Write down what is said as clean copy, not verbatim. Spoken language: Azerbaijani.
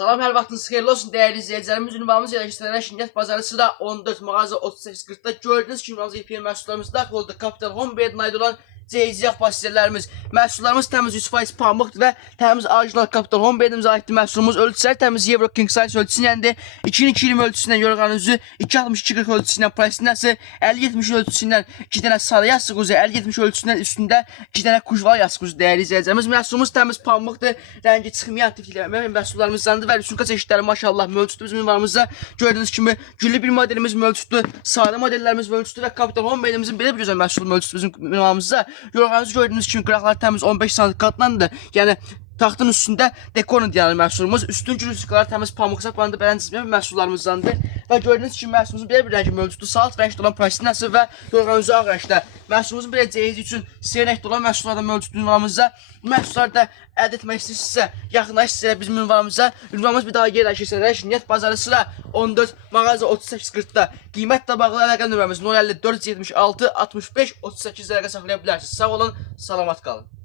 Salam, hər vaxtınız xeyirli olsun dəyərli izləyicilərimiz. Ünvanımız yerləşdirilən Şirniyyət bazarı sıra 14 mağaza 38-40'da gördüyünüz kimi mağaza ipin məhsullarımız daxil oldu. Capital Home Bed'in aid olan ceyiziyaq pastellərimiz. Məhsullarımız təmiz 100% pamıqdır və təmiz orijinal Capital Home Bed'imiz aiddir. Məhsulumuz ölçüsləri təmiz Euro King Size ölçüsündəndir. 2020 ölçüsündən yorğan üzü, 262-40 ölçüsündən plastinası, 50-70 ölçüsündən 2 dənə sarı yassı quzu, 50-70 ölçüsündən üstündə 2 dənə kujval yassı quzu dəyərli izləyicilərimiz. Məhsulumuz təmiz pamıqdır, rəngi çıxmayan tifliklər məhsullarımızdandır və üstünqə çeşidləri maşallah mövcuddur. Bizim ünvanımızda gördüyünüz kimi güllü bir modelimiz mövcuddur, sadə modellərimiz mövcuddur və Capital Home Bed'imizin belə bir gözəl məhsulu mövcuddur bizim ünvanımızda. Yorğanınızı gördüyünüz kimi qıraqları təmiz 15 sm qatlandır. Yəni taxtın üstündə dekorun deyilən məhsulumuz. Üstün gülüsüqları təmiz pamıq saplarında bələn çizməyən məhsullarımızdandır. Və gördüyünüz kimi məhsulumuzun belə bir rəngi mövcuddur. Salt rəngdə olan plastinası və yorğanınızı ağ rəngdə. Məhsulumuzun belə ceyiz üçün siyah rəngdə olan məhsullar da mövcuddur ünvanımızda. Bu məhsulları da əldə etmək istəyirsinizsə, yaxınlaşırsınızsə bizim ünvanımıza. Ünvanımız bir daha yerləşirsə, Şirniyyət bazarı sıra 14 mağaza 38-40'da. Qiymətlə bağlı əlaqə nömrəmiz 054 76 65 38 əlaqə saxlaya bilərsiniz. Sağ olun, salamat qalın.